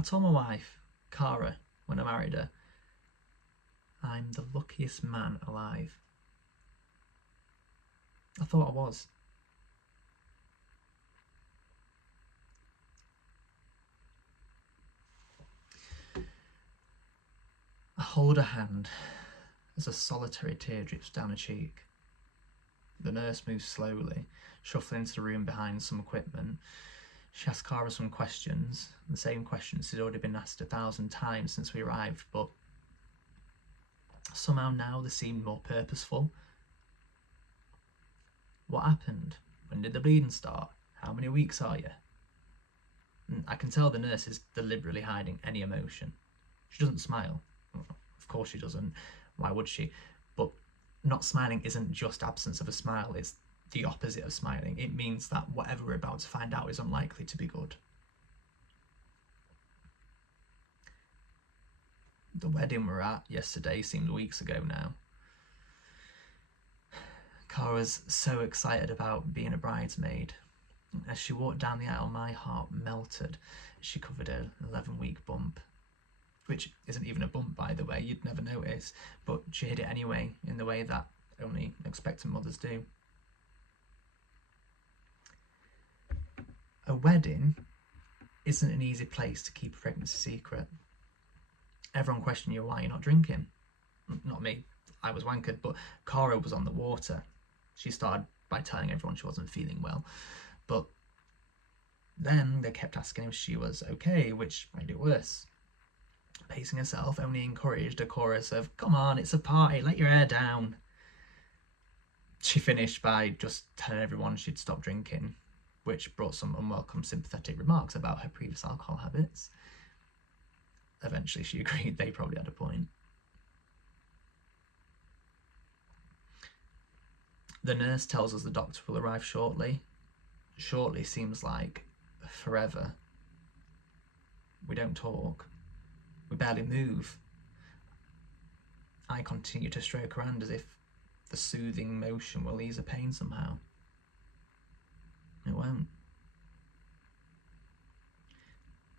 I told my wife, Cara, when I married her, I'm the luckiest man alive. I thought I was. I hold her hand as a solitary tear drips down her cheek. The nurse moves slowly, shuffling into the room behind some equipment. She asks Cara some questions, the same questions had already been asked 1,000 times since we arrived, but somehow now they seem more purposeful. What happened? When did the bleeding start? How many weeks are you? And I can tell the nurse is deliberately hiding any emotion. She doesn't smile. Of course she doesn't. Why would she? But not smiling isn't just absence of a smile, it's the opposite of smiling. It means that whatever we're about to find out is unlikely to be good. The wedding we were at yesterday seemed weeks ago now. Cara's so excited about being a bridesmaid. As she walked down the aisle, my heart melted as she covered her 11-week bump. Which isn't even a bump, by the way, you'd never notice, but she hid it anyway, in the way that only expectant mothers do. A wedding isn't an easy place to keep a pregnancy secret. Everyone questioned you why you're not drinking. Not me, I was wankered, but Cara was on the water. She started by telling everyone she wasn't feeling well, but then they kept asking if she was okay, which made it worse. Pacing herself only encouraged a chorus of, "Come on, it's a party, let your hair down." She finished by just telling everyone she'd stopped drinking, which brought some unwelcome sympathetic remarks about her previous alcohol habits. Eventually she agreed they probably had a point. The nurse tells us the doctor will arrive shortly. Shortly seems like forever. We don't talk. We barely move. I continue to stroke her hand as if the soothing motion will ease her pain somehow. It won't.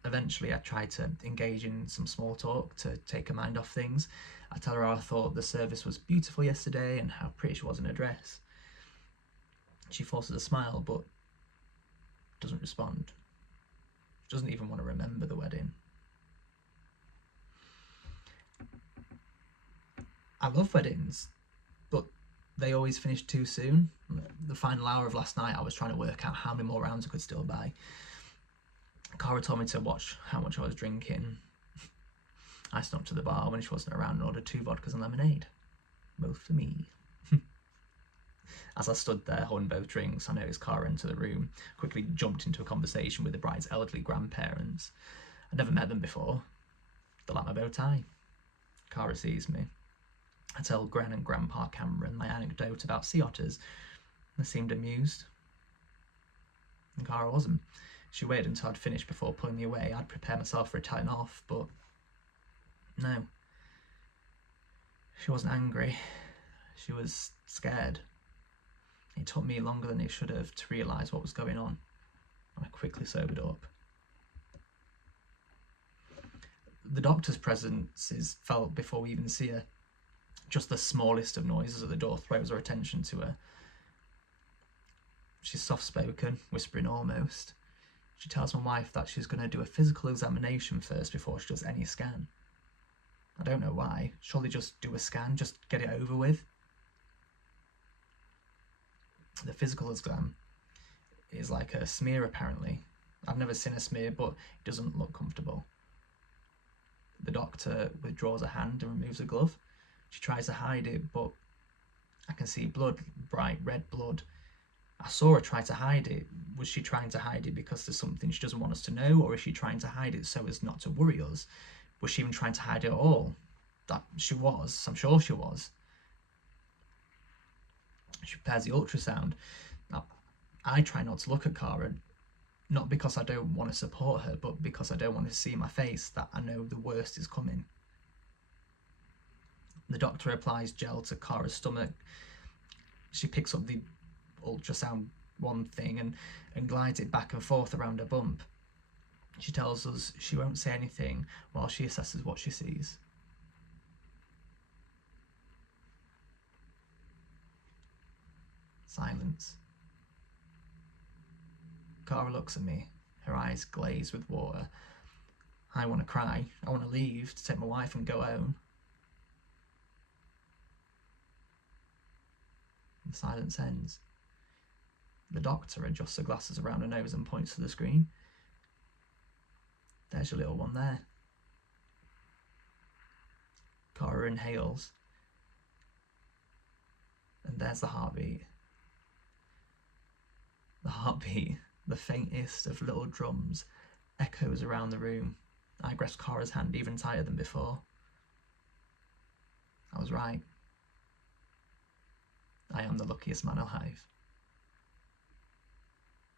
Eventually I try to engage in some small talk to take her mind off things. I tell her how I thought the service was beautiful yesterday and how pretty she was in her dress. She forces a smile but doesn't respond. She doesn't even want to remember the wedding. I love weddings, but they always finish too soon. The final hour of last night I was trying to work out how many more rounds I could still buy. Cara told me to watch how much I was drinking. I snuck to the bar when she wasn't around and ordered 2 vodkas and lemonade. Both for me. As I stood there holding both drinks, I noticed Cara enter the room, quickly jumped into a conversation with the bride's elderly grandparents. I'd never met them before. They like my bow tie. Cara sees me. I tell Gran and Grandpa Cameron my anecdote about sea otters. They seemed amused. And Cara wasn't. She waited until I'd finished before pulling me away. I'd prepare myself for a telling off, but no. She wasn't angry. She was scared. It took me longer than it should have to realise what was going on. I quickly sobered up. The doctor's presence is felt before we even see her. Just the smallest of noises at the door throws our attention to her. She's soft-spoken, whispering almost. She tells my wife that she's going to do a physical examination first before she does any scan. I don't know why. Surely just do a scan, just get it over with. The physical exam is like a smear, apparently. I've never seen a smear, but it doesn't look comfortable. The doctor withdraws her hand and removes a glove. She tries to hide it, but I can see blood, bright red blood. I saw her try to hide it. Was she trying to hide it because there's something she doesn't want us to know, or is she trying to hide it so as not to worry us? Was she even trying to hide it at all? That she was. I'm sure she was. She prepares the ultrasound. Now, I try not to look at Cara, not because I don't want to support her, but because I don't want to see my face that I know the worst is coming. The doctor applies gel to Cara's stomach. She picks up the ultrasound one thing and glides it back and forth around her bump. She tells us she won't say anything while she assesses what she sees. Silence. Cara looks at me, her eyes glaze with water. I want to cry. I want to leave, to take my wife and go home. The silence ends. The doctor adjusts her glasses around her nose and points to the screen. There's your little one there. Cara inhales. And there's the heartbeat. The heartbeat, the faintest of little drums, echoes around the room. I grasp Cara's hand even tighter than before. I was right. I am the luckiest man alive.